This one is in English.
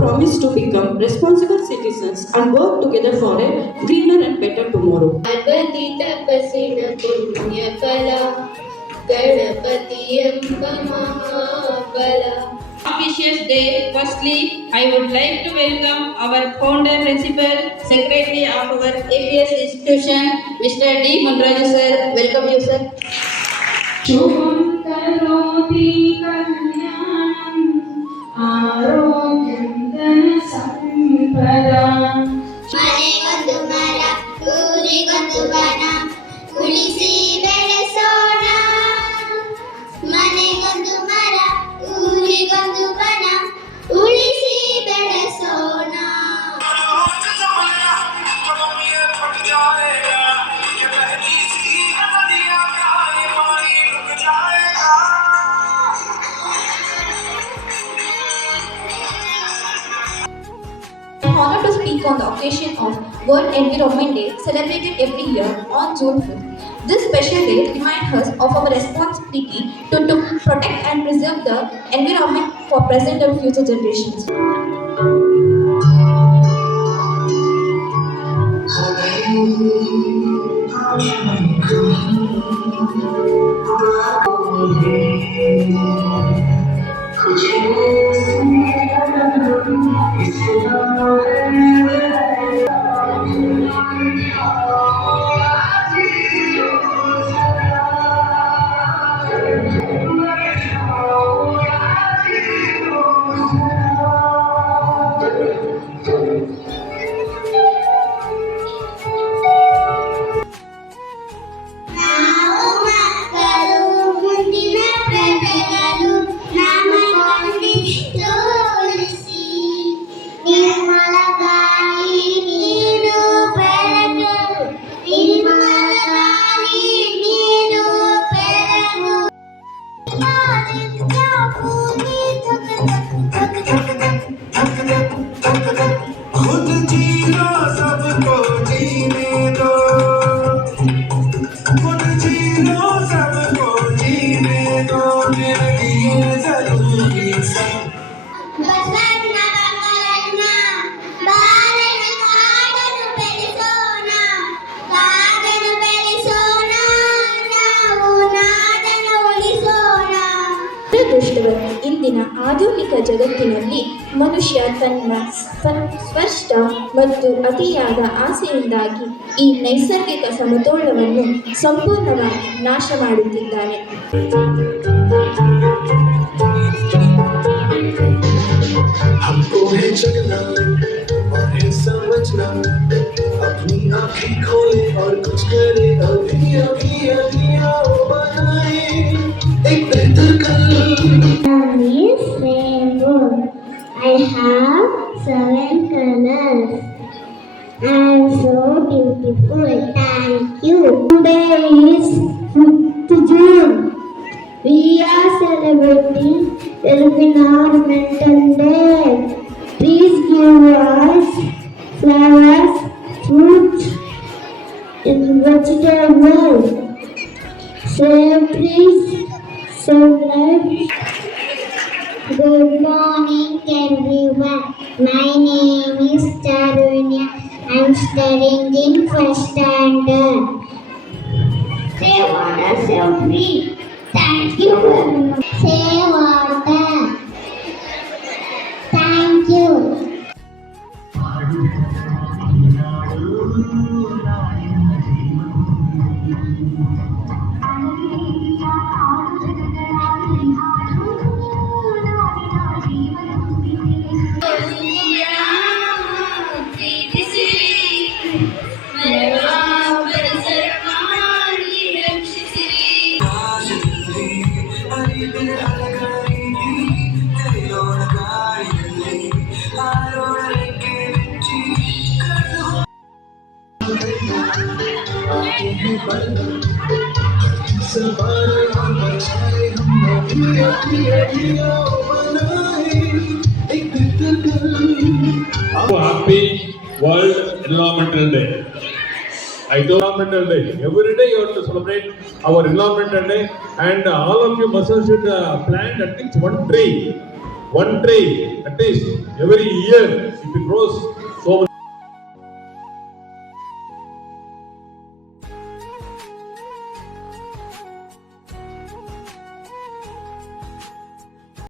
promise to become responsible citizens and work together for a greener and better tomorrow. Parvati tapasina punya kala Ganapati Amba Mahabala. Auspicious day. Firstly, I would like to welcome our founder, principal, secretary of our APS institution, Mr. D. Munraju sir. Welcome you, sir. Shubham karoti kalyanam arogyam dana sampadam. ಮನೆಗೊಂದು ಮರ ಊರಿಗೊಂದು ವನ ಉಳಿಸಿ ಬೆಳೆಸೋಣ ಮನೆಗೊಂದು ಮರ ಊರಿಗೊಂದು ವನ ಉಳಿಸಿ ಬೆಳೆಸೋಣ Honored to speak on the occasion of World Environment Day celebrated every year on June 5th. This special day reminds us of our responsibility to protect and preserve the environment for present and future generations. खुद जीना सबको जीने दो खुद जीना सबको जीने दो मेरे लिए जरूरी सब ಬಸವಣ್ಣ ಬಂಗಾರಣ್ಣ ಬಾರಣ ಕಾಡನ್ನು ಬೆಳೆಸೋಣ ಕಾಡನ್ನು ಬೆಳೆಸೋಣ ನಾವು ನಾಡನ್ನು ಉಳಿಸೋಣ. ದುರದೃಷ್ಟವೇ ಇಂದಿನ ಆಧುನಿಕ ಜಗತ್ತಿನಲ್ಲಿ ಮನುಷ್ಯ ತನ್ನ ಸ್ಪಷ್ಟ ಮತ್ತು ಅತಿಯಾದ ಆಸೆಯಿಂದಾಗಿ ಈ ನೈಸರ್ಗಿಕ ಸಮತೋಲನವನ್ನು ಸಂಪೂರ್ಣವಾಗಿ ನಾಶ ಮಾಡುತ್ತಿದ್ದಾನೆ. हमको है जगना और है समझना अपनी आँखें खोले और कुछ करे अभी अभी अभी आओ बनाए एक बेहतर कल. Is rainbow. I have 7 colors. I am so beautiful. Thank you. Today is 5th June. We are celebrating Environmental Day. Please give us flowers, fruits, and vegetables. Save trees, save lives. Good morning, everyone. My name is Charunya. I am studying in first standard. Save water, save free. Thank you very much. Save water. Thank you. Happy World Environmental Day. I do Environmental Day. Every day you have to celebrate our Environmental Day, and all of you must should plant at least one tree one tree at least every year, if it grows